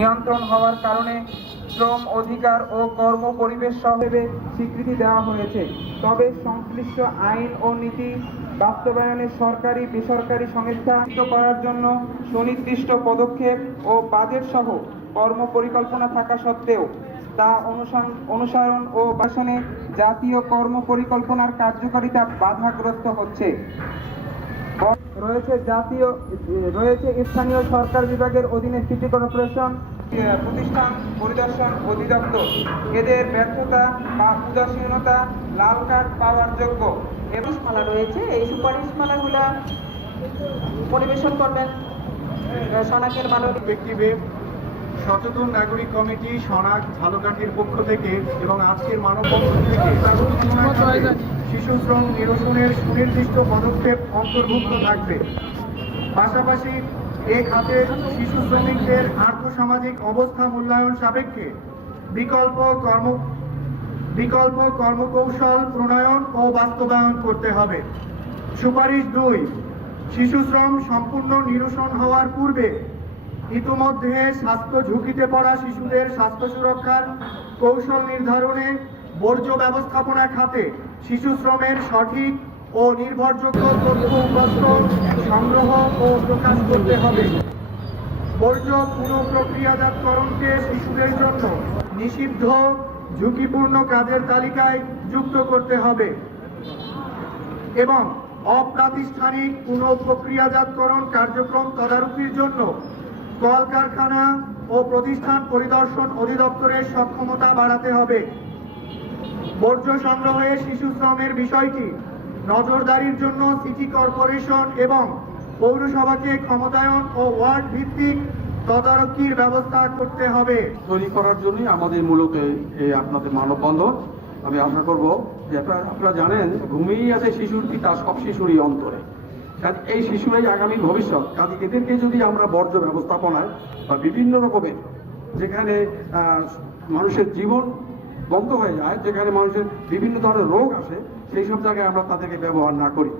নিয়ন্ত্রণ হওয়ার কারণে শ্রম অধিকার ও কর্ম পরিবেশ হিসেবে স্বীকৃতি দেওয়া হয়েছে। তবে সংশ্লিষ্ট আইন ও নীতি বাস্তবায়নে সরকারি বেসরকারি সংস্থা করার জন্য সুনির্দিষ্ট পদক্ষেপ ও বাজেট সহ কর্ম পরিকল্পনা থাকা সত্ত্বেও তা অনুসরণ ও বাসনে জাতীয় কর্ম পরিকল্পনার কার্যকারিতা বাধাগ্রস্ত হচ্ছে। রয়েছে স্থানীয় সরকার বিভাগের অধীনে সিটি কর্পোরেশন প্রতিষ্ঠান পরিদর্শন অধিদপ্তর। এদের ব্যর্থতা বা উদাসীনতা লাল কার্ড পাওয়ার যোগ্য। সুপারিশমালা রয়েছে, এই সুপারিশমালাগুলো পরিবেশন করবেন সনাকের মাননীয় ব্যক্তি সচেতন নাগরিক কমিটি সনাক ঝালকাঠির পক্ষ থেকে এবং আজকের মানববন্ধন থেকে শিশু শ্রম নিরসনের সুনির্দিষ্ট পদক্ষেপ অন্তর্ভুক্ত থাকবে। পাশাপাশি এ খাতে শিশু শ্রমিকদের আর্থসামাজিক অবস্থা মূল্যায়ন সাপেক্ষে বিকল্প কর্মকৌশল প্রণয়ন ও বাস্তবায়ন করতে হবে। সুপারিশ 2, শিশু শ্রম সম্পূর্ণ নিরসন হওয়ার পূর্বে ইতোমধ্যে স্বাস্থ্য ঝুঁকিতে পড়া শিশুদের স্বাস্থ্য সুরক্ষার কৌশল নির্ধারণে বর্জ্য ব্যবস্থাপনা খাতে শিশু শ্রমের সঠিক ও নির্ভরযোগ্য তথ্য উপাত্ত সংগ্রহ ও প্রকাশ করতে হবে। বর্জ্য পুনঃপ্রক্রিয়াজাতকরণকে শিশুদের জন্য নিষিদ্ধ ঝুঁকিপূর্ণ কাজের তালিকায় যুক্ত করতে হবে এবং অপ্রাতিষ্ঠানিক পুনঃপ্রক্রিয়াজাতকরণ কার্যক্রম তদারকির জন্য কলকারখানা ও প্রতিষ্ঠান পরিদর্শন অধিদপ্তরের সক্ষমতা বাড়াতে হবে। বর্জ্য সংগ্রহে শিশু শ্রমের বিষয়টি নজরদারির জন্য সিটি কর্পোরেশন এবং পৌরসভাকে ক্ষমতায়ন ও ওয়ার্ড ভিত্তিক তদারকির ব্যবস্থা করতে হবে। তৈরি করার জন্যই আমাদের মূলত এই আপনাদের মানববন্ধন। আমি আশা করব যে আপনারা জানেন ঘুমিয়েই আছে শিশুর পিতা সব শিশুরই অন্তরে। কাজে এই শিশুরাই আগামী ভবিষ্যৎ। কাজে এদেরকে যদি আমরা বর্জ্য ব্যবস্থাপনায় বা বিভিন্ন রকমের যেখানে মানুষের জীবন বন্ধ হয়ে যায়, যেখানে মানুষের বিভিন্ন ধরনের রোগ আসে, সেই সব জায়গায় আমরা তাদেরকে ব্যবহার না করি।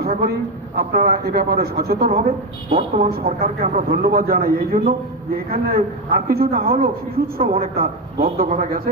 আশা করি আপনারা এ ব্যাপারে সচেতন হবে। বর্তমান সরকারকে আমরা ধন্যবাদ জানাই এই জন্য যে এখানে আর কিছু না হলেও শিশু শ্রম অনেকটা বন্ধ করা গেছে।